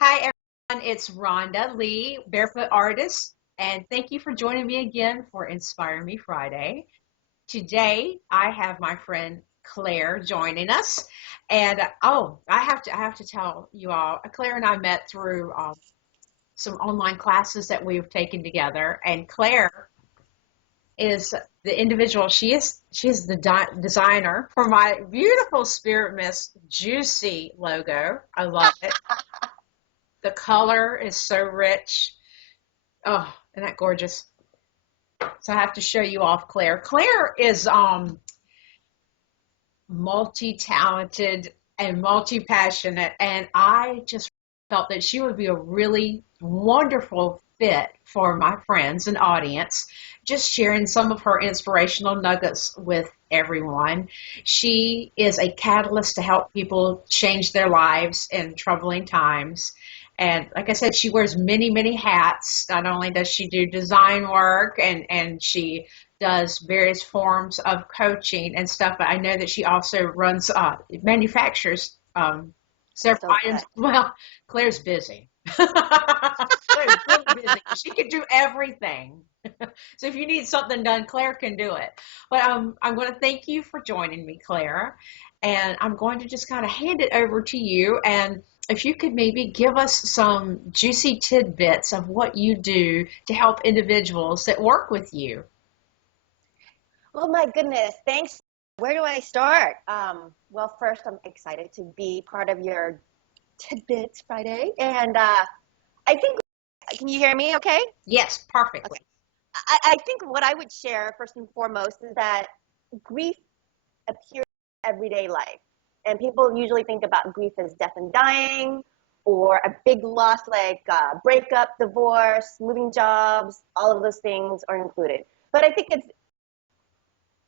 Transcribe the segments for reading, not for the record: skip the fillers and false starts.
Hi, everyone. It's Rhonda Lee, Barefoot Artist, and thank you for joining me again for Inspire Me Friday. Today, I have my friend Claire joining us, and I have to tell you all, Claire and I met through some online classes that we've taken together, and Claire is the individual. She's the designer for my beautiful Spirit Mist Juicy logo. I love it. The color is so rich. Oh, isn't that gorgeous? So I have to show you off Claire. Claire is multi-talented and multi-passionate, and I just felt that she would be a really wonderful fit for my friends and audience, just sharing some of her inspirational nuggets with everyone. She is a catalyst to help people change their lives in troubling times. And like I said, she wears many, many hats. Not only does she do design work and she does various forms of coaching and stuff, but I know that she also runs, manufactures several So items. good. Well, Claire's busy. Claire's really busy. She can do everything. So if you need something done, Claire can do it. But I'm going to thank you for joining me, Claire. And I'm going to just kind of hand it over to you. And if you could maybe give us some juicy tidbits of what you do to help individuals that work with you. Oh my goodness. Thanks. Where do I start? Well, first, I'm excited to be part of your Tidbits Friday. And I think, can you hear me okay? Yes, Okay. perfectly. I think what I would share first and foremost is that grief appears in everyday life. And people usually think about grief as death and dying or a big loss like breakup, divorce, moving jobs, all of those things are included. But I think it's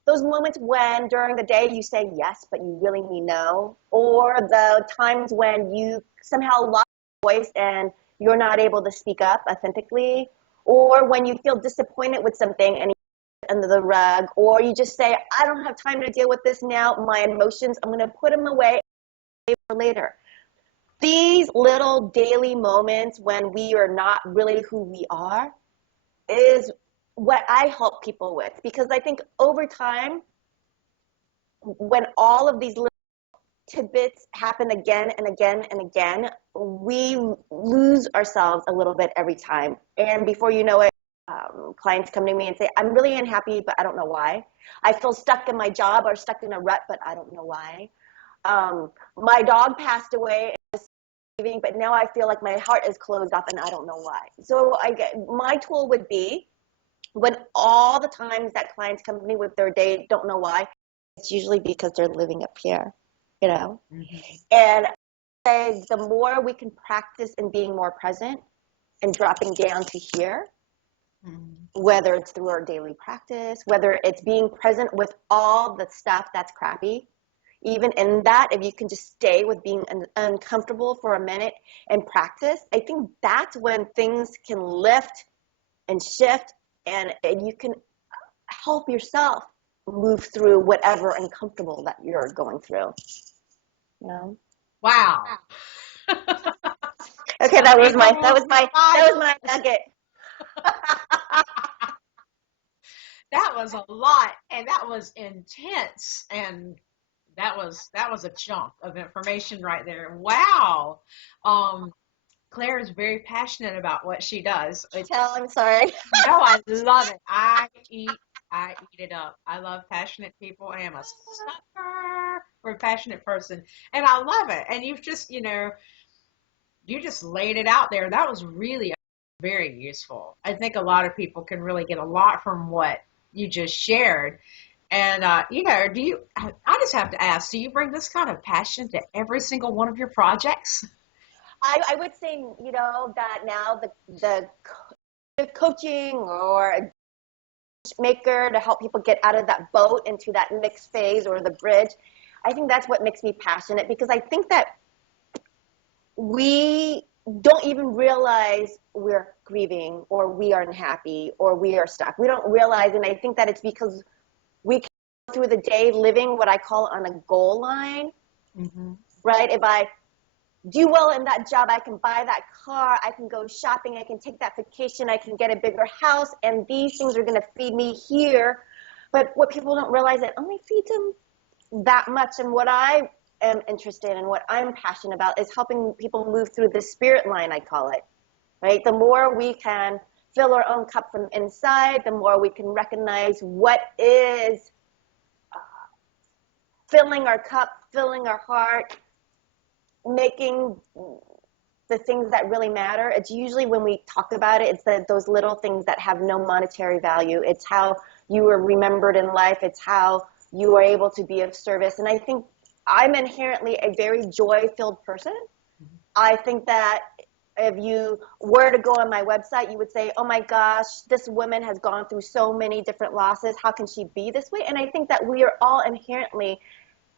those moments when during the day you say yes, but you really mean no, or the times when you somehow lost your voice and you're not able to speak up authentically, or when you feel disappointed with something and you put it under the rug, or you just say, I don't have time to deal with this now, my emotions, I'm going to put them away for later. These little daily moments when we are not really who we are is what I help people with, because I think over time, when all of these little tidbits happen again and again and again, we lose ourselves a little bit every time. And before you know it, clients come to me and say, I'm really unhappy, but I don't know why. I feel stuck in my job or stuck in a rut, but I don't know why. My dog passed away, but now I feel like my heart is closed off and I don't know why. So my tool would be when all the times that clients come to me with their day don't know why, it's usually because they're living up here, you know? Mhm. And I say the more we can practice in being more present and dropping down to here, Mhm. whether it's through our daily practice, whether it's being present with all the stuff that's crappy, even in that, if you can just stay with being uncomfortable for a minute and practice, I think that's when things can lift and shift and you can help yourself move through whatever uncomfortable that you're going through, you know? Wow. Okay, Some people that will was my fight. that was my nugget. That was a lot, and that was intense, and that was a chunk of information right there. Wow. Um, Claire is very passionate about what she does. I'm sorry. No, I love it. I eat it up. I love passionate people. I am a sucker for a passionate person, and I love it. And you just laid it out there. That was really very useful. I think a lot of people can really get a lot from what you just shared. And I just have to ask, do you bring this kind of passion to every single one of your projects? I would say, you know, that now the coaching or a maker to help people get out of that boat into that next phase or the bridge, I think that's what makes me passionate because I think that we don't even realize we're grieving or we are unhappy or we are stuck. We don't realize, and I think that it's because we can go through the day living what I call on a goal line, Hmm. right? If I do well in that job. I can buy that car. I can go shopping. I can take that vacation. I can get a bigger house. And these things are going to feed me here. But what people don't realize, it only feeds them that much. And what I am interested in, what I'm passionate about, is helping people move through the spirit line, I call it, right? The more we can fill our own cup from inside, the more we can recognize what is filling our cup, filling our heart, making the things that really matter. It's usually, when we talk about it, it's those little things that have no monetary value. It's how you were remembered in life. It's how you are able to be of service. And I think I'm inherently a very joy-filled person. I think that if you were to go on my website, you would say, oh my gosh, this woman has gone through so many different losses. How can she be this way? And I think that we are all inherently,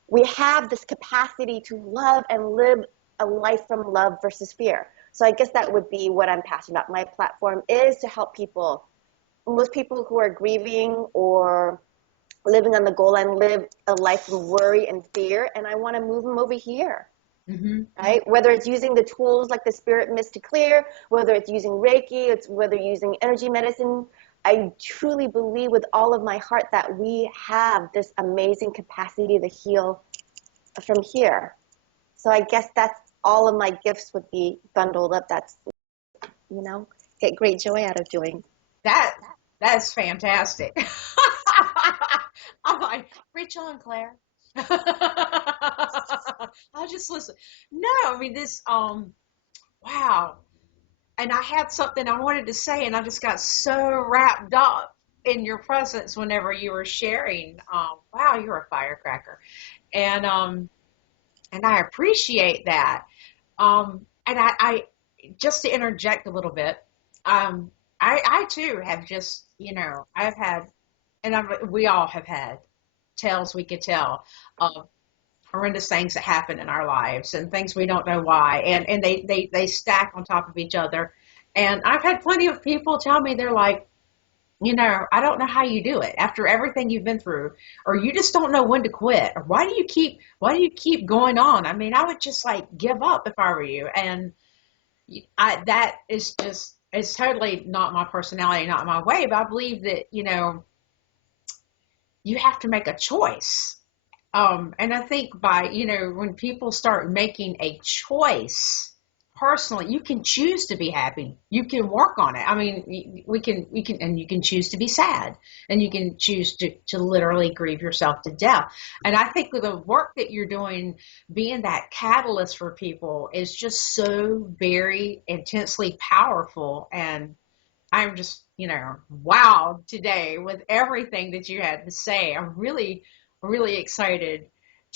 we have this capacity to love and live a life from love versus fear. So I guess that would be what I'm passionate about. My platform is to help people, most people who are grieving or living on the goal line, live a life of worry and fear. And I want to move them over here. Mm-hmm. Right? Whether it's using the tools like the spirit mist to clear, whether it's using Reiki, it's whether using energy medicine. I truly believe with all of my heart that we have this amazing capacity to heal from here. So I guess that's all of my gifts would be bundled up. That's, get great joy out of doing. That's fantastic. I'm like, reach on, Claire. I'll just listen. No, I mean this. Wow. And I had something I wanted to say, and I just got so wrapped up in your presence whenever you were sharing. Wow, you're a firecracker, and I appreciate that. And I just to interject a little bit. I too have just, I've had, and we all have had tales we could tell of horrendous things that happen in our lives and things we don't know why. And they stack on top of each other. And I've had plenty of people tell me, they're like, I don't know how you do it after everything you've been through, or you just don't know when to quit, or why do you keep going on? I mean, I would just like give up if I were you. And that is just, it's totally not my personality, not my way, but I believe that, you have to make a choice. And I think by, when people start making a choice personally, you can choose to be happy. You can work on it. I mean, and you can choose to be sad, and you can choose to literally grieve yourself to death. And I think the work that you're doing, being that catalyst for people, is just so very intensely powerful. And I'm just, wowed today with everything that you had to say. I'm really, really excited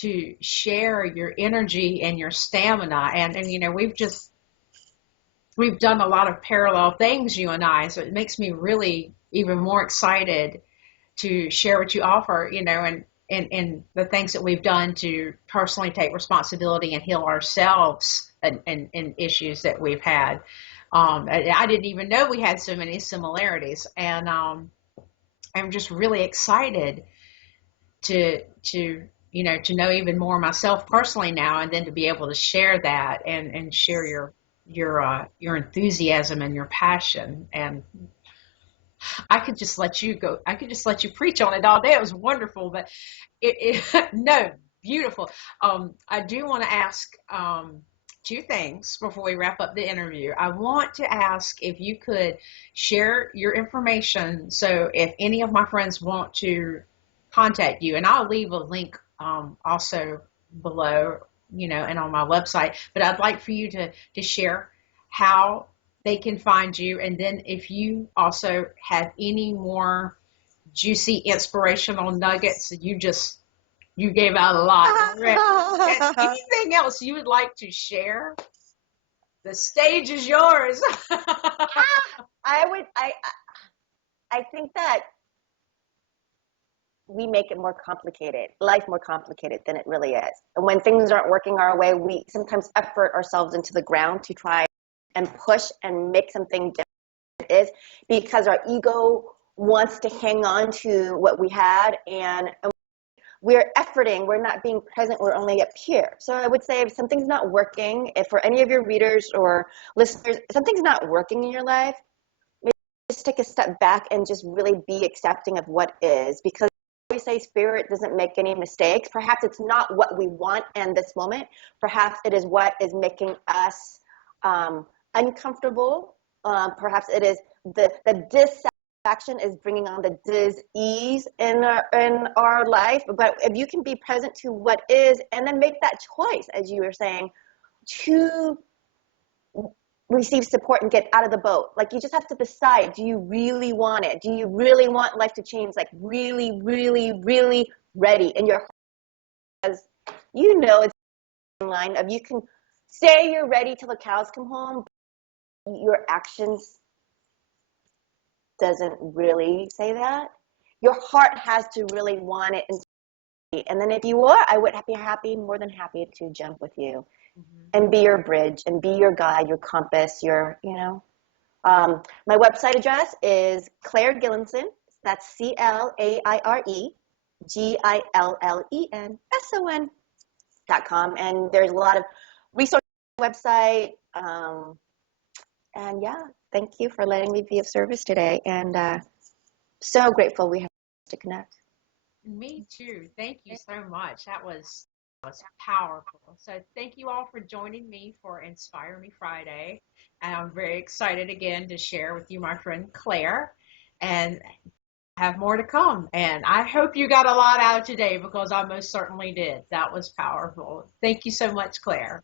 to share your energy and your stamina. And we've done a lot of parallel things, you and I, so it makes me really even more excited to share what you offer, and the things that we've done to personally take responsibility and heal ourselves and issues that we've had. I didn't even know we had so many similarities, and I'm just really excited to know even more myself personally now, and then to be able to share that and share your enthusiasm and your passion. And I could just let you go. I could just let you preach on it all day. It was wonderful, but no, beautiful. I do want to ask two things before we wrap up the interview. I want to ask if you could share your information, so if any of my friends want to contact you, and I'll leave a link also below, and on my website, but I'd like for you to share how they can find you, and then if you also have any more juicy inspirational nuggets that you gave out a lot already. And anything else you would like to share? The stage is yours. I think that we make it more complicated, life more complicated than it really is. And when things aren't working our way, we sometimes effort ourselves into the ground to try and push and make something different than it is, because our ego wants to hang on to what we had, and we're efforting, we're not being present, we're only up here. So I would say if something's not working, if for any of your readers or listeners, something's not working in your life, maybe just take a step back and just really be accepting of what is, because we say spirit doesn't make any mistakes. Perhaps it's not what we want in this moment. Perhaps it is what is making us uncomfortable. Perhaps it is the dissatisfaction is bringing on the dis-ease in our life. But if you can be present to what is, and then make that choice, as you were saying, to receive support and get out of the boat. Like, you just have to decide, do you really want it? Do you really want life to change? Like, really, really, really ready in your heart? Because you know it's in line of, you can say you're ready till the cows come home, but your actions doesn't really say that. Your heart has to really want it. And then if you are, I would be happy, more than happy to jump with you. Mm-hmm. And be your bridge and be your guide, your compass, your, my website address is Claire Gillenson. That's ClairGillenson.com. And there's a lot of resources on the website. And yeah, thank you for letting me be of service today. And so grateful we have to connect. Me too. Thank you so much. That was powerful. So thank you all for joining me for Inspire Me Friday. And I'm very excited again to share with you my friend Claire, and have more to come. And I hope you got a lot out of today, because I most certainly did. That was powerful. Thank you so much, Claire.